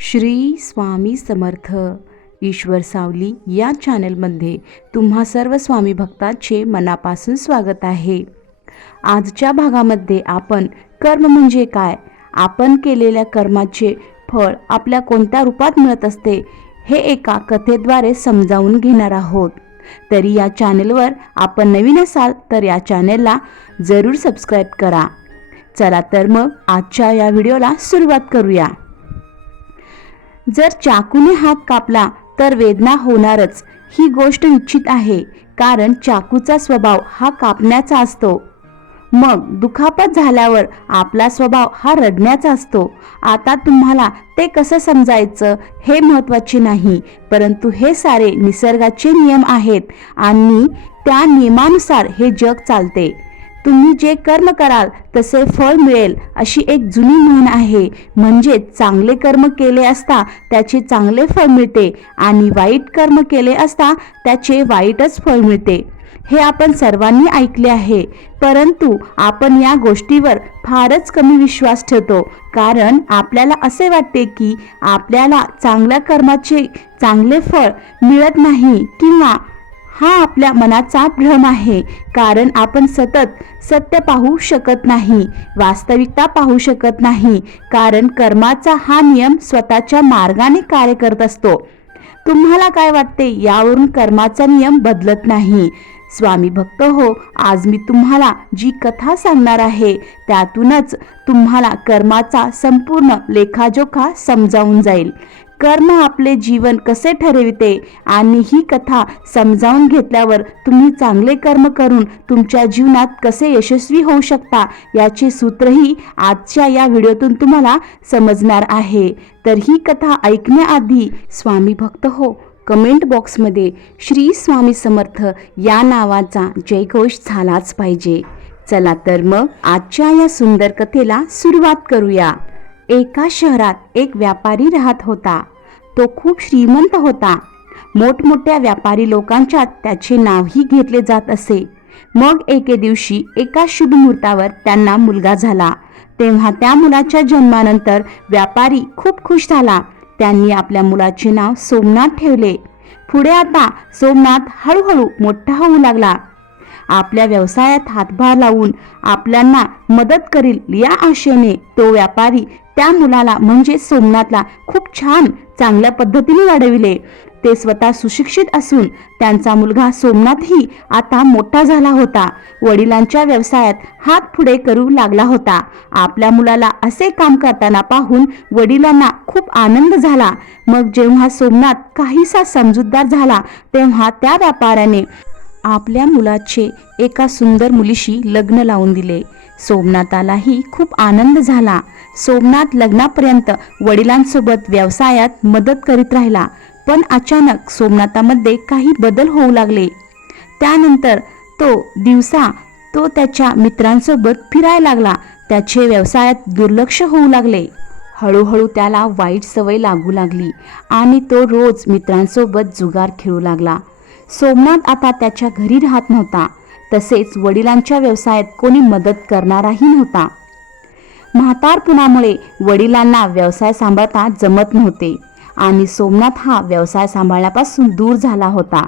श्री स्वामी समर्थ. ईश्वर सावली या चॅनलमध्ये तुम्हा सर्व स्वामी भक्तांचे मनापासून स्वागत आहे. आजच्या भागामध्ये आपण कर्म म्हणजे काय? आपण केलेल्या कर्माचे फळ आपल्या कोणत्या रूपात मिळत असते? हे एका कथेद्वारे समजावून घेणार आहोत. तरी या चॅनेलवर आपण नवीन असाल तर या चॅनेलला जरूर सबस्क्राईब करा. चला तर मग आजच्या या व्हिडिओला सुरुवात करूया. जर चाकूने हात कापला तर वेदना होणारच. ही गोष्ट निश्चित आहे कारण चाकूचा स्वभाव हा कापण्याचा असतो. मग दुखापत झाल्यावर आपला स्वभाव हा रडण्याचा असतो. आता तुम्हाला ते कसं समजायचं हे महत्त्वाचे नाही परंतु हे सारे निसर्गाचे नियम आहेत आणि त्या नियमानुसार हे जग चालते. तुम्ही जे कर्म कराल तसे फळ मिळेल अशी एक जुनी म्हण आहे. म्हणजे चांगले कर्म केले असता त्याचे चांगले फळ मिळते आणि वाईट कर्म केले असता त्याचे वाईटच फळ मिळते. हे आपण सर्वांनी ऐकले आहे. परंतु आपण या गोष्टीवर फारच कमी विश्वास ठेवतो. कारण आपल्याला असे वाटते की आपल्याला चांगल्या कर्माचे चांगले फळ मिळत नाही किंवा हा आपल्या मनाचा भ्रम आहे. कारण आपण सतत सत्य पाहू शकत नाही वास्तविकता पाहू शकत नाही. कारण कर्माचा हा नियम स्वतःच्या मार्गाने कार्य करत असतो. तुम्हाला काय वाटते? यावरून कर्माचा नियम बदलत नाही. स्वामी भक्त हो आज मी तुम्हाला जी कथा सांगणार आहे त्यातूनच तुम्हाला कर्माचा संपूर्ण लेखाजोखा समजावून जाईल. कर्म आपले जीवन कसे ठरविते आणि ही कथा समजावून घेतल्यावर तुम्ही चांगले कर्म करून तुमच्या जीवनात कसे यशस्वी होऊ शकता याचे सूत्रही आजच्या या व्हिडिओतून तुम्हाला समजणार आहे. तर ही कथा ऐकण्याआधी स्वामी भक्त हो कमेंट बॉक्समध्ये श्री स्वामी समर्थ या नावाचा जयघोष झालाच पाहिजे. चला तर मग आजच्या या सुंदर कथेला सुरुवात करूया. एका शहरात एक व्यापारी राहत होता. तो खूप श्रीमंत होता. मोठमोठ्या व्यापारी लोकांच्या त्याचे नावही घेतले जात असे. मग एके दिवशी एका शुभ मुहूर्तावर त्यांना मुलगा झाला. तेव्हा त्या मुलाच्या जन्मानंतर व्यापारी खूप खुश झाला. त्यांनी आपल्या मुलाचे नाव सोमनाथ ठेवले. पुढे आता सोमनाथ हळूहळू मोठा होऊ लागला. आपल्या व्यवसायात हातभार लावून आपल्यांना मदत करील या आशेने तो व्यापारी त्या मुलाला म्हणजे सोमनाथला खूप छान चांगल्या पद्धतीने वाढविले. ते स्वतः सुशिक्षित असून त्यांचा मुलगा सोमनाथही आता मोठा झाला होता. वडिलांच्या व्यवसायात हात पुढे करू लागला होता. आपल्या मुलाला असे काम करताना पाहून वडिलांना खूप आनंद झाला. मग जेव्हा सोमनाथ काहीसा समजूतदार झाला तेव्हा त्या व्यापाऱ्याने आपल्या मुलाचे एका सुंदर मुलीशी लग्न लावून दिले. सोमनाथालाही खूप आनंद झाला. सोमनाथ लग्नापर्यंत वडिलांसोबत व्यवसायात मदत करीत राहिला पण अचानक सोमनाथामध्ये काही बदल होऊ लागले. त्यानंतर तो दिवसा तो त्याच्या मित्रांसोबत फिरायला लागला. त्याचे व्यवसायात दुर्लक्ष होऊ लागले. हळूहळू त्याला वाईट सवय लागू लागली आणि तो रोज मित्रांसोबत जुगार खेळू लागला. सोमनाथ आता त्याच्या घरी राहत नव्हता. तसेच वडिलांच्या व्यवसायात कोणी मदत करणाराही नव्हता. म्हातारपणामुळे वडिलांना व्यवसाय सांभाळता जमत नव्हते आणि सोमनाथ हा व्यवसाय सांभाळण्यापासून दूर झाला होता.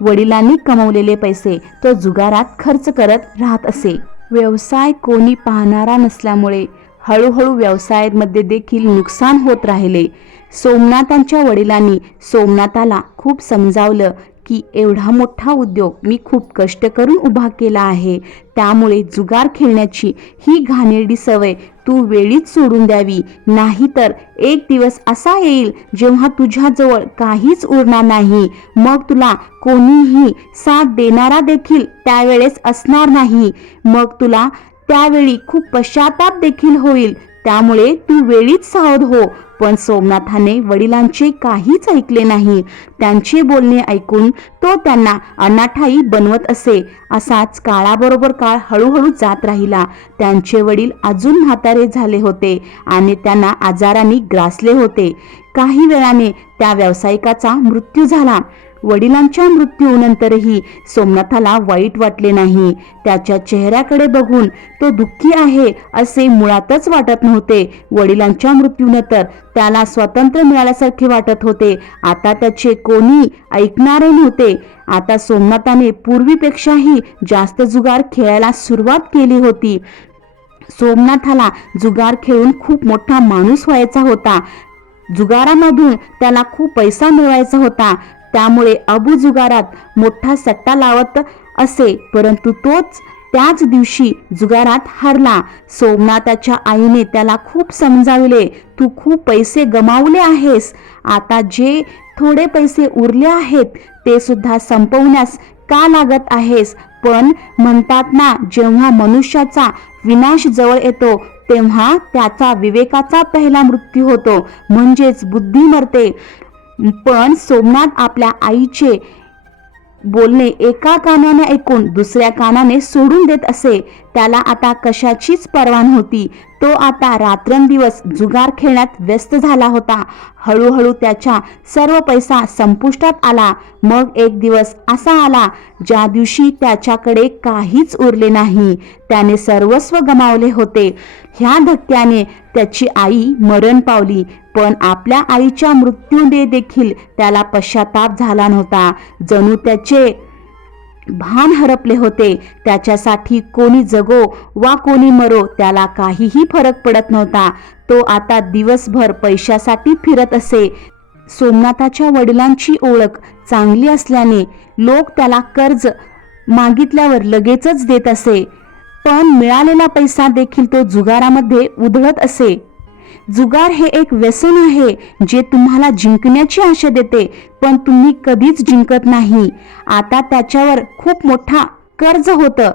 वडिलांनी कमवलेले पैसे तो जुगारात खर्च करत राहत असे. व्यवसाय कोणी पाहणारा नसल्यामुळे हळूहळू व्यवसायामध्ये देखील नुकसान होत राहिले. सोमनाथांच्या वडिलांनी सोमनाथाला खूप समजावलं की एवढा मोठा उद्योग मी खूप कष्ट करून उभा केला आहे. त्यामुळे जुगार खेळण्याची ही घाणेरडी सवय तू वेळीच सोडून द्यावी. नाहीतर एक दिवस असा येईल जेव्हा तुझ्याजवळ काहीच उरणार नाही. मग तुला कोणीही साथ देणारा देखील त्यावेळेस असणार नाही. मग तुला त्यावेळी खूप पश्चाताप देखील होईल. त्यामुळे तू वेळीच सावध हो. पण सोमनाथाने वडिलांचे काहीच ऐकले नाही. त्यांचे बोलणे ऐकून तो त्यांना अनाठाई बनवत असे. असाच काळाबरोबर काळ हळूहळू जात राहिला. त्यांचे वडील अजून म्हातारे झाले होते आणि त्यांना आजाराने ग्रासले होते. काही वेळाने त्या व्यावसायिकाचा मृत्यू झाला. वडिलांच्या मृत्यूनंतरही सोमनाथाला वाईट वाटले नाही. त्याच्या चेहऱ्याकडे बघून तो दुःखी आहे असे मुळातच वाटत नव्हते. वडिलांच्या मृत्यूनंतर त्याला स्वातंत्र्य मिळाल्यासारखे वाटत होते. आता त्याचे कोणी ऐकणारे नव्हते. आता सोमनाथाने पूर्वीपेक्षाही जास्त जुगार खेळायला सुरुवात केली होती. सोमनाथाला जुगार खेळून खूप मोठा माणूस व्हायचा होता. जुगारामधून त्याला खूप पैसा मिळवायचा होता. त्यामुळे अबू जुगारात मोठा सट्टा लावत असे परंतु तोच त्याच दिवशी जुगारात हरला. सोमनाथाच्या आईने त्याला खूप समजाविले तू खूप पैसे गमावले आहेस. आता जे थोडे पैसे उरले आहेत ते सुद्धा संपवण्यास का लागत आहेस पण म्हणतात ना जेव्हा मनुष्याचा विनाश जवळ येतो तेव्हा त्याचा विवेकाचा पहिला मृत्यू होतो. म्हणजेच बुद्धी मरते पण सोमनाथ आपल्या आईचे बोलणे एका कानाने ऐकून दुसऱ्या कानाने सोडून देत असे. त्याला आता कशाचीच पर्वा नव्हती. तो आता रात्रंदिवस जुगार खेळण्यात व्यस्त झाला होता. हळूहळू त्याच्या सर्व पैसा संपुष्टात आला. मग एक दिवस असा आला ज्या दिवशी त्याच्याकडे काहीच उरले नाही. त्याने सर्वस्व गमावले होते. ह्या धक्क्याने त्याची आई मरण पावली पण आपल्या आईच्या मृत्यूने देखील त्याला पश्चाताप झाला नव्हता. जणू त्याचे भान हरपले होते. त्याच्यासाठी कोणी जगो वा कोणी मरो त्याला काहीही फरक पडत नव्हता. तो आता दिवसभर पैशासाठी फिरत असे. सोमनाथाच्या वडिलांची ओळख चांगली असल्याने लोक त्याला कर्ज मागितल्यावर लगेचच देत असे. पण मिळालेला पैसा देखील तो जुगारामध्ये उधळत असे. जुगार हे एक व्यसन आहे जे तुम्हाला जिंकण्याची आशा देते पण तुम्ही कधीच जिंकत नाही. आता त्याच्यावर खूप मोठा कर्ज होतं.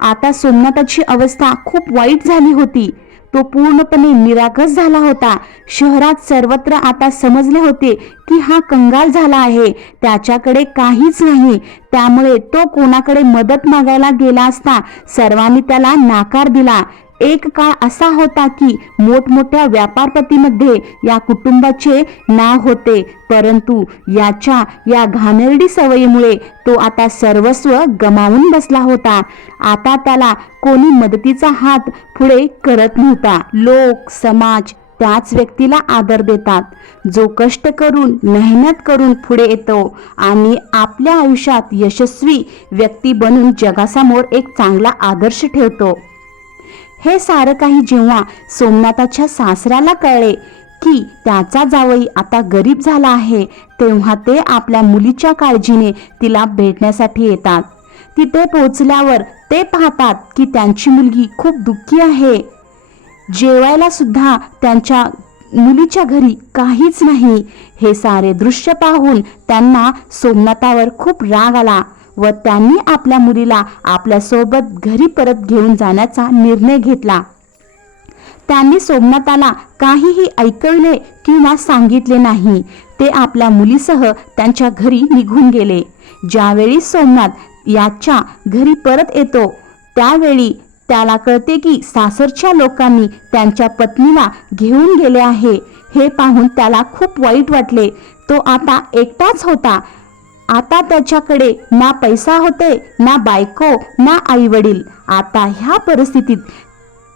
आता सोमनाथाची अवस्था खूप वाईट झाली होती. तो पूर्णपणे निरागस झाला होता. शहरात सर्वत्र आता समजले होते की हा कंगाल झाला आहे. त्याच्याकडे काहीच नाही. त्यामुळे तो कोणाकडे मदत मागायला गेला असता सर्वांनी त्याला नाकार दिला. एक काळ असा होता की मोठमोठ्या व्यापारपतीमध्ये या कुटुंबाचे नाव होते. परंतु याच्या या घाणेरडी सवयीमुळे तो आता सर्वस्व गमावून बसला होता. आता त्याला कोणी मदतीचा हात पुढे करत नव्हता. लोक समाज त्याच व्यक्तीला आदर देतात. जो कष्ट करून मेहनत करून पुढे येतो आणि आपल्या आयुष्यात यशस्वी व्यक्ती बनून जगासमोर एक चांगला आदर्श ठेवतो. हे सारं काही जेव्हा सोमनाथाच्या सासऱ्याला कळले की त्याचा जावई आता गरीब झाला आहे तेव्हा ते आपल्या मुलीच्या काळजीने तिला भेटण्यासाठी येतात. तिथे पोहोचल्यावर ते पाहतात की त्यांची मुलगी खूप दुःखी आहे. जेवायला सुद्धा त्यांच्या मुलीच्या घरी काहीच नाही. हे सारे दृश्य पाहून त्यांना सोमनाथावर खूप राग आला. व त्यांनी आपल्या मुलीला आपल्यासोबत घरी परत घेऊन जाण्याचा निर्णय घेतला. त्यांनी सोमनाथाला काहीही ऐकवले किंवा सांगितले नाही. ते आपल्या मुलीसह त्यांच्या घरी निघून गेले. ज्यावेळी सोमनाथ याच्या घरी परत येतो त्यावेळी त्याला कळते की सासरच्या लोकांनी त्यांच्या पत्नीला घेऊन गेले आहे. हे पाहून त्याला खूप वाईट वाटले. तो आता एकटाच होता. आता त्याच्याकडे ना पैसा होते ना बायको ना आई वडील आता ह्या परिस्थितीत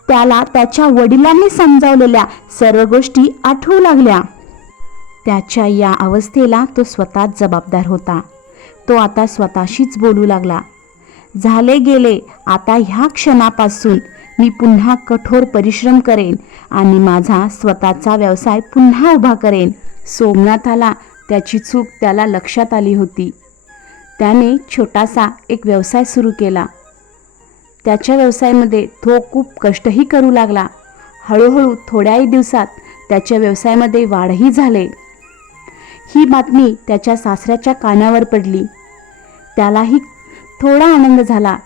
त्याला त्याच्या वडिलांनी समजावलेल्या सर्व गोष्टी आठवू लागल्या. त्याच्या या अवस्थेला तो स्वतःच जबाबदार होता. तो आता स्वतःशीच बोलू लागला. झाले गेले. आता ह्या क्षणापासून मी पुन्हा कठोर परिश्रम करेन आणि माझा स्वतःचा व्यवसाय पुन्हा उभा करेन. सोमनाथाला त्याची चूक त्याला लक्षात आली होती. त्याने छोटासा एक व्यवसाय सुरू केला. त्याच्या व्यवसायामध्ये तो खूप कष्टही करू लागला. हळूहळू थोड्याही दिवसात त्याच्या व्यवसायामध्ये वाढही झाले. ही बातमी त्याच्या सासऱ्याच्या कानावर पडली. त्यालाही थोडा आनंद झाला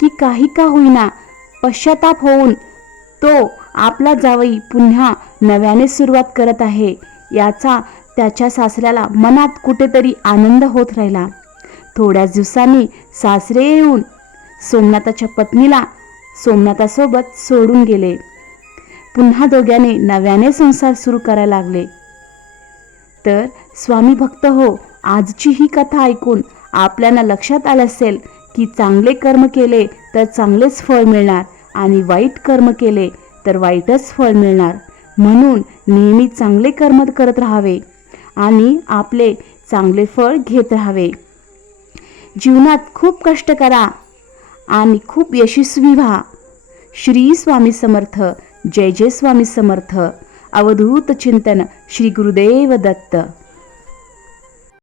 की काही का होईना पश्चाताप होऊन तो आपला जावई पुन्हा नव्याने सुरुवात करत आहे याचा त्याच्या सासऱ्याला मनात कुठेतरी आनंद होत राहिला. थोड्याच दिवसांनी सासरे येऊन सोमनाथाच्या पत्नीला सोमनाथासोबत सोडून गेले. पुन्हा दोघ्याने नव्याने संसार सुरू करायला लागले. तर स्वामी भक्त हो आजची ही कथा ऐकून आपल्याला लक्षात आलं असेल की चांगले कर्म केले तर चांगलेच फळ मिळणार आणि वाईट कर्म केले तर वाईटच फळ मिळणार. म्हणून नेहमी चांगले कर्म करत राहावे. आणि आपले चांगले फळ घेत राहावे. जीवनात खूप कष्ट करा आणि खूप यशस्वी व्हा. श्री स्वामी समर्थ जय जय स्वामी समर्थ. अवधूत चिंतन श्री गुरुदेव दत्त.